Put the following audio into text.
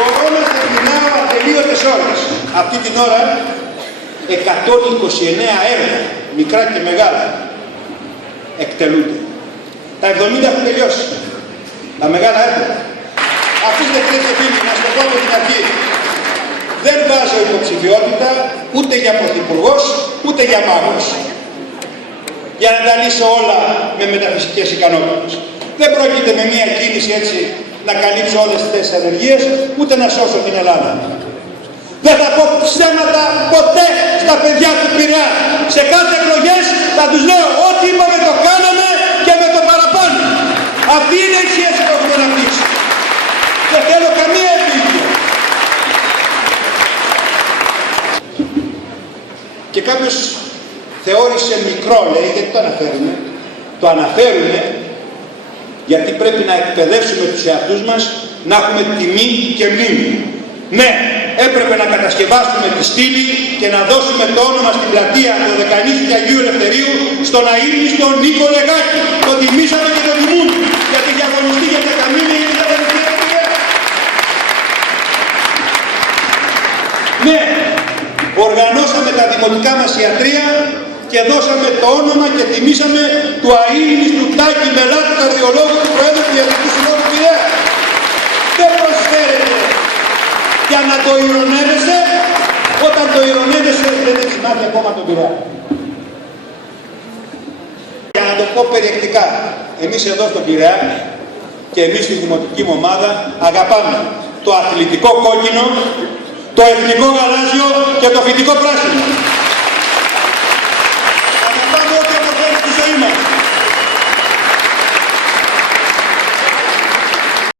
Μπορώ να ξεπινάω ατελείωτες ώρες. Αυτή την ώρα 129 έργα, μικρά και μεγάλα, εκτελούνται. Τα 70 έχουν τελειώσει. Τα μεγάλα έργα. Αφήστε κύριε Σεφίλη, να στο πω από την αρχή. Δεν βάζω υποψηφιότητα ούτε για πρωθυπουργός, ούτε για μάγος. Για να τα λύσω όλα με μεταφυσικές ικανότητες. Δεν πρόκειται με μία κίνηση έτσι να καλύψω όλες τις ανεργίες, ούτε να σώσω την Ελλάδα. Δεν θα πω ψέματα ποτέ στα παιδιά του Πειραιά. Σε κάθε εκλογές θα τους λέω ό,τι είπαμε το κάναμε και με το παραπάνω. Αυτή είναι η σχέση που έχουμε αναπτύξει. Δεν θέλω καμία επίοικια. Και κάποιος θεώρησε μικρό, λέει, γιατί το αναφέρουμε. Το αναφέρουμε γιατί πρέπει να εκπαιδεύσουμε τους εαυτούς μας να έχουμε τιμή και μνήμη. Ναι, έπρεπε να κατασκευάσουμε τη στήλη και να δώσουμε το όνομα στην πλατεία του Δεκανήσου και Αγίου Ελευθερίου στον αείμνηστο Νίκο Λεγάκη. Το τιμήσαμε και το τιμούμε, γιατί διαγωνιστεί για τα καμίνια και τα καμίνια. Ναι, οργανώσαμε τα δημοτικά μας ιατρεία και δώσαμε το όνομα και τιμήσαμε του αείμνηστου Τάκη Μελάτη, καρδιολόγου του Προέδρου του Ιατρικού Συλλόγου Πειραιά. Δεν προσφέρεται για να το ειρωνεύεσαι, όταν το ειρωνεύεσαι δεν έχεις μάθει ακόμα τον Πειραιά. Για να το πω περιεκτικά, εμείς εδώ στο Πειραιά και εμείς στη δημοτική μου ομάδα αγαπάμε το αθλητικό κόκκινο, το εθνικό γαλάζιο και το φοιτητικό πράσινο.